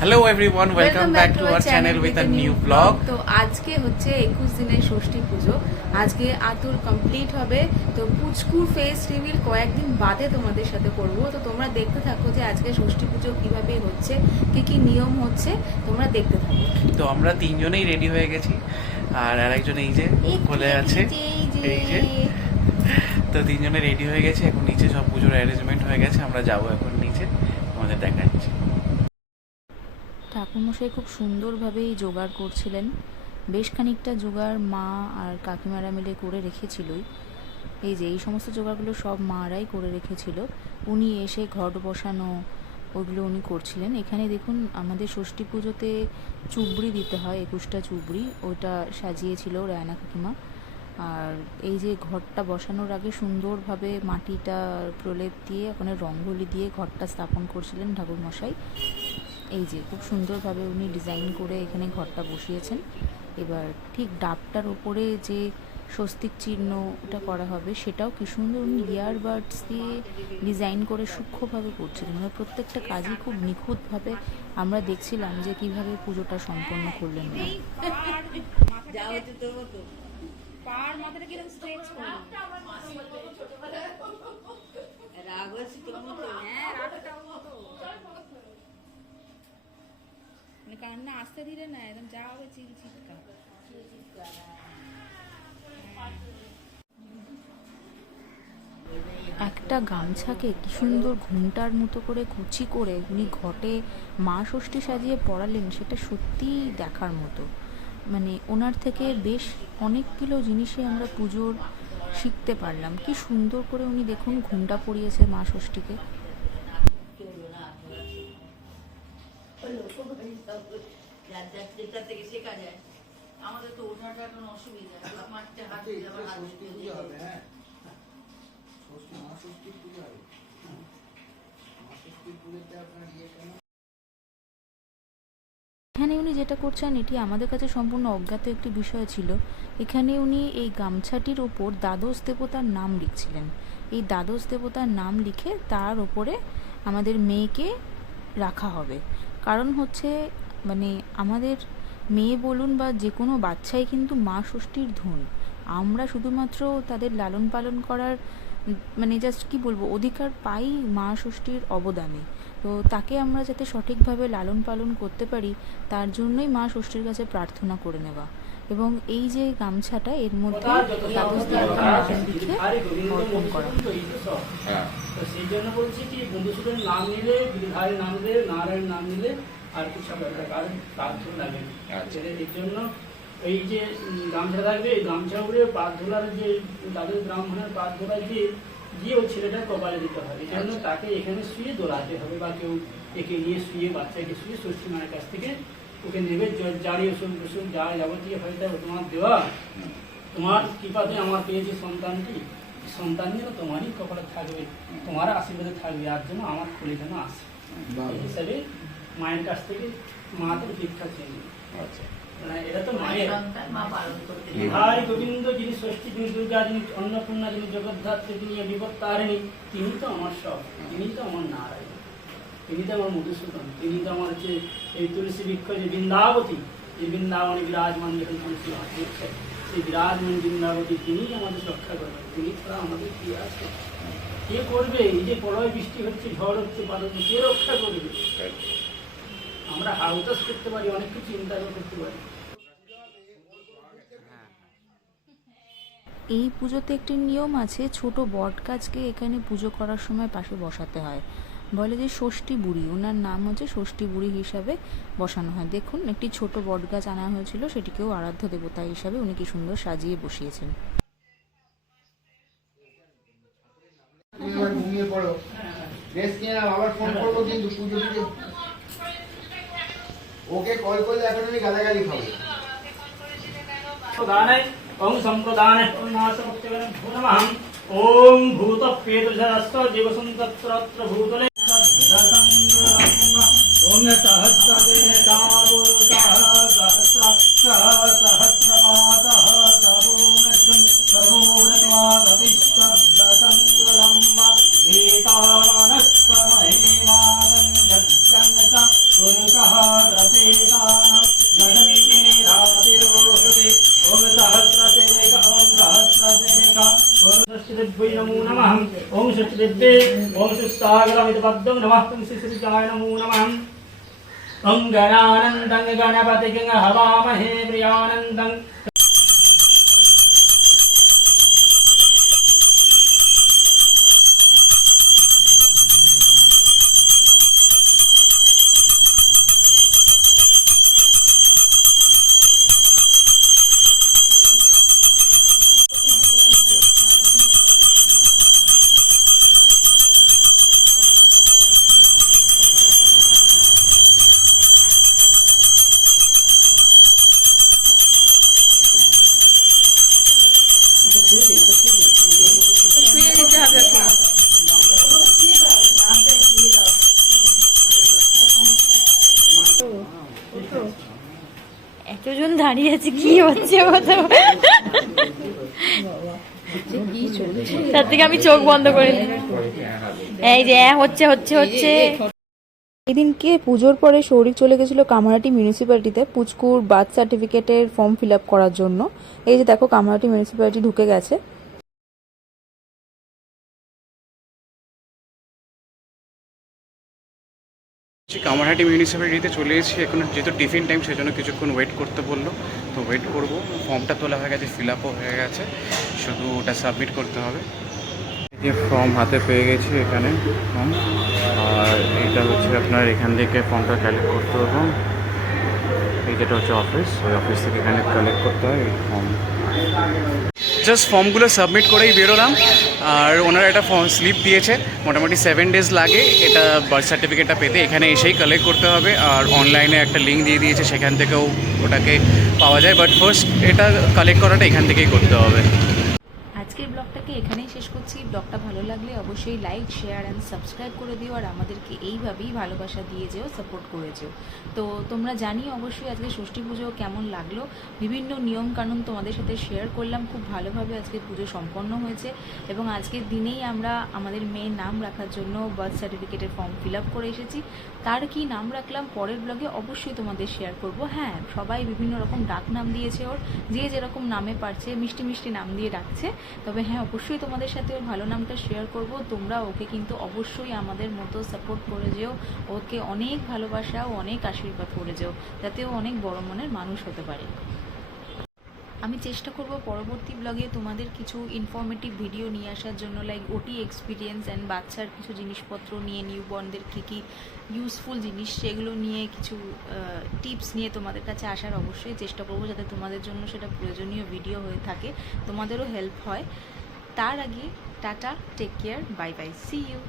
Hello everyone, welcome back to our channel with a new blog. তো আজকে হচ্ছে 21 দিনের ষষ্ঠী পুজো। আজকে আতুর কমপ্লিট হবে। তো পুচকুর ফেস রিভিল কয়েকদিন বাদে তোমাদের সাথে করব। তো তোমরা দেখতে থাকো যে আজকে ষষ্ঠী পুজো কিভাবে হচ্ছে, কি কি নিয়ম হচ্ছে, তোমরা দেখতে থাকো। তো আমরা তিনজনেই রেডি হয়ে গেছি, আর আরেকজন এই যে কোলে আছে, এই যে। তো তিনজনে রেডি হয়ে গেছে, এখন নিচে সব পুজোর অ্যারেঞ্জমেন্ট হয়ে গেছে, আমরা যাবো এখন নিচে, আমাদের দেখাচ্ছি। ঠাকুরমশাই খুব সুন্দরভাবেই জোগাড় করছিলেন। বেশ খানিকটা জোগাড় মা আর কাকিমারা মিলে করে রেখেছিলই। এই যে এই সমস্ত জোগাড়গুলো সব মারাই করে রেখেছিল। উনি এসে ঘট বসানো ওইগুলো উনি করছিলেন। এখানে দেখুন আমাদের ষষ্ঠী পুজোতে চুবড়ি দিতে হয়, 21টা চুবড়ি, ওইটা সাজিয়েছিল রায়না কাকিমা। আর এই যে ঘরটা বসানোর আগে সুন্দরভাবে মাটিটা প্রলেপ দিয়ে ওখানে রঙ্গোলি দিয়ে ঘরটা স্থাপন করছিলেন ঠাকুরমশাই। এই যে খুব সুন্দরভাবে উনি ডিজাইন করে এখানে ঘরটা বসিয়েছেন। এবার ঠিক ডাবটার ওপরে যে স্বস্তিক চিহ্নটা করা হবে সেটাও কি সুন্দর উনি ইয়ারবাডস দিয়ে ডিজাইন করে সূক্ষ্মভাবে করছিলেন। মানে প্রত্যেকটা কাজই খুব নিখুঁতভাবে আমরা দেখছিলাম যে কিভাবে পুজোটা সম্পন্ন করলেন। কান্না আস্তে ধীরে না, একদম যা হবে চিৎকার। একটা গামছাকে কি সুন্দর ঘুমটার মতো করে কুচি করে উনি ঘটে মা ষষ্ঠী সাজিয়ে পরালেন, সেটা সত্যিই দেখার মতো। মানে ওনার থেকে বেশ অনেকগুলো জিনিসই আমরা পুজোর শিখতে পারলাম। কি সুন্দর করে উনি দেখুন ঘুমটা পরিয়েছে মা ষষ্ঠীকে। আমাদের তো ওঠাটা এখন অসুবিধা, মাঠে হাঁটতে যাওয়ার এখানে উনি যেটা করছেন এটি আমাদের কাছে সম্পূর্ণ অজ্ঞাত একটি বিষয় ছিল। এখানে উনি এই গামছাটির ওপর দ্বাদশ দেবতার নাম লিখছিলেন। এই দ্বাদশ দেবতার নাম লিখে তার ওপরে আমাদের মেয়েকে রাখা হবে। কারণ হচ্ছে মানে আমাদের মেয়ে বলুন বা যে কোনো বাচ্চাই কিন্তু মা ষষ্ঠীর ধন। আমরা শুধুমাত্র তাদের লালন পালন করার মানে জাস্ট কি বলবো অধিকার পাই মা ষষ্ঠীর অবদানে। তো তাকে আমরা যাতে সঠিকভাবে লালন পালন করতে পারি তার জন্যই মা ষষ্ঠীর কাছে প্রার্থনা করে নেওয়া। এবং এই যে গামছাটা এর মধ্যে দ্বাদশ দেবতার নাম লিখে অর্পণ করা। সেই জন্য বলছি কি বন্ধুসূদনের নাম নিলে, গিরিধারের নাম নিলে, নারায়ণ নাম নিলে আর কিছু কারণ প্রার্থনা লাগে। এর জন্য এই যে গামছা থাকবে, এই গামছা উপরে প্রার্থনার যে তাদের ব্রাহ্মণের প্রার্থনা দিয়ে ওই ছেলেটার কপালে দিতে হবে। এই জন্য তাকে এখানে শুয়ে দোলাতে হবে, বা কেউ একে নিয়ে শুয়ে বাচ্চাকে শুয়ে ষষ্ঠী মায়ের কাছ থেকে ওকে নেবে। জারি ওষুধ ওষুধ যা যাবতীয় হয়ে যাবে তোমার দেওয়া, তোমার কৃপাতে আমার পেয়েছে সন্তানটি, সন্তান যেন তোমারই কপালে থাকবে, তোমার আশীর্বাদে থাকবে, আর জন্য আমার খুলে যেন আসে। এই হিসাবে মায়ের কাছ থেকে মা তো দীক্ষা চেয়ে নেবে। এটা তো মায়ের বিহারী গোবিন্দ, যিনি ষষ্ঠী, যিনি দুর্গা, যিনি অন্নপূর্ণা, যিনি জগদ্ধাত্রী, যিনি বিপত্তারিণী, তিনি তো আমার সব, তিনি তো আমার নারায়ণ, তিনি তো আমার মধুসূদন, তিনি তো আমার হচ্ছে এই তুলসী বৃক্ষ যে বৃন্দাবতী, যে বৃন্দাবনে বিরাজমান যখন তুলসী হচ্ছে সেই বিরাজমান বৃন্দাবতী, তিনি আমাদের রক্ষা করবেন। তিনি ছাড়া আমাদের কি আছে, কে করবে? এই যে প্রলয় বৃষ্টি হচ্ছে, ঝড় হচ্ছে, বাদল, কে রক্ষা করবে? আমরা হাউতাস করতে পারি, অনেক কিছু চিন্তা করতে পারি। এই পুজোতে একটি নিয়ম আছে, ছোট বট গাছকে এখানে পুজো করার সময় পাশে বসাতে হয়। বলে যে ষষ্ঠী বুড়ি, ওনার নাম হচ্ছে ষষ্ঠী বুড়ি হিসাবে বসানো হয়। দেখুন একটি ছোট বট গাছ আনা হয়েছিল, সেটিকেও আরাধ্য দেবতা হিসাবে উনি কি সুন্দর সাজিয়ে বসিয়েছেন। ঘুমিয়ে পড়ো, রেস্ট নিয়ে নাও, আবার ফোন করবো কিন্তু পুজো দিতে। ওকে কল করলে এখন আমি গালাগালি খাবো। ওম সম্প্রদানে ওম ভূত প্রেতস্ত জীবসন্তত্র ভূতলে ওম সহস্রদেহ কামুরুষাহ সহস্রপাদঃ সর্বোমৃত্যুম সর্বোব্রতমাদপিষ্টব্দসঙ্গুলম্ব এতামানস্কমহেমাদং যজ্ঞং চ सहस्रशेषानं जगन्मे रातिरोषते ॐ सहस्रशेरेख ॐ सहस्रशेरेख ॐ षष्ठिदेव्यै नमो नमः ॐ षष्ठिदेव्ये ॐ सुस्तागरमितपद्मं नमः ॐ श्रीश्रीजाय नमो नमः ॐ गणानन्दं गणपतिं हवामहे प्रियानन्दं এতজন দাঁড়িয়ে আছে, কি হচ্ছে বলো? তার থেকে আমি চোখ বন্ধ করে এই যে হচ্ছে হচ্ছে হচ্ছে। এদিনকে পুজোর পরে শৌরিক চলে গেছিলো কামারহাটি মিউনিসিপ্যালিটিতে পুচকুর বার্থ সার্টিফিকেটের ফর্ম ফিল আপ করার জন্য। এই যে দেখো কামারহাটি মিউনিসিপ্যালিটি ঢুকে গেছে। কামারহাটি মিউনিসিপ্যালিটিতে চলে এসেছি এখন, যেহেতু টিফিন টাইম সেজন্য কিছুক্ষণ ওয়েট করতে বললো, তো ওয়েট করব। ফর্মটা তোলা হয়ে গেছে, ফিল আপও হয়ে গেছে, শুধু ওটা সাবমিট করতে হবে। এই যে ফর্ম হাতে পেয়ে গেছি এখানে ফর্ম, আর এইটা হচ্ছে আপনার এখান থেকে ফর্মটা কালেক্ট করতে হবে। এই যেটা হচ্ছে অফিস, ওই অফিস থেকে এখানে কালেক্ট করতে হয় এই ফর্ম। জাস্ট ফর্মগুলো সাবমিট করেই বেরোলাম, আর ওনারা একটা স্লিপ দিয়েছে, মোটামুটি 7 ডেজ লাগে এটা বার্থ সার্টিফিকেটটা পেতে। এখানে এসেই কালেক্ট করতে হবে, আর অনলাইনে একটা লিঙ্ক দিয়ে দিয়েছে, সেখান থেকেও ওটাকে পাওয়া যায়, বাট ফার্স্ট এটা কালেক্ট করাটা এখান থেকেই করতে হবে। আজকের ব্লগটাকে এখানেই শেষ করছি। ব্লগটা ভালো লাগলে অবশ্যই লাইক, শেয়ার অ্যান্ড সাবস্ক্রাইব করে দিও, আর আমাদেরকে এইভাবেই ভালোবাসা দিয়ে যেও, সাপোর্ট করে যেও। তো তোমরা জানিও অবশ্যই আজকে ষষ্ঠী পুজো কেমন লাগলো। বিভিন্ন নিয়মকানুন তোমাদের সাথে শেয়ার করলাম, খুব ভালোভাবে আজকে পুজো সম্পন্ন হয়েছে। এবং আজকের দিনেই আমরা আমাদের মেয়ের নাম রাখার জন্য বার্থ সার্টিফিকেটের ফর্ম ফিল আপ করে এসেছি। তার কি নাম রাখলাম পরের ব্লগে অবশ্যই তোমাদের শেয়ার করব। হ্যাঁ, সবাই বিভিন্ন রকম ডাক নাম দিয়েছে ওর, যে যেরকম নামে পারছে মিষ্টি মিষ্টি নাম দিয়ে ডাকছে। তবে হ্যাঁ, অবশ্যই তোমাদের সাথে ওর ভালো নামটা শেয়ার করব। তোমরা ওকে কিন্তু অবশ্যই আমাদের মতো সাপোর্ট করে যেও, ওকে অনেক ভালোবাসা ও অনেক আশীর্বাদ করে যেও, যাতে ও অনেক বড় মনের মানুষ হতে পারে। আমি চেষ্টা করব পরবর্তী ব্লগে তোমাদের কিছু ইনফরমেটিভ ভিডিও নিয়ে আসার জন্য, লাইক ওটি এক্সপিরিয়েন্স অ্যান্ড বাচ্চার কিছু জিনিসপত্র নিয়ে, নিউবর্নদের কী কী ইউজফুল জিনিস সেগুলো নিয়ে কিছু টিপস নিয়ে তোমাদের কাছে আসার অবশ্যই চেষ্টা করব, যাতে তোমাদের জন্য সেটা প্রয়োজনীয় ভিডিও হয়ে থাকে, তোমাদেরও হেল্প হয়। তার আগে tata, take care, bye bye, see you.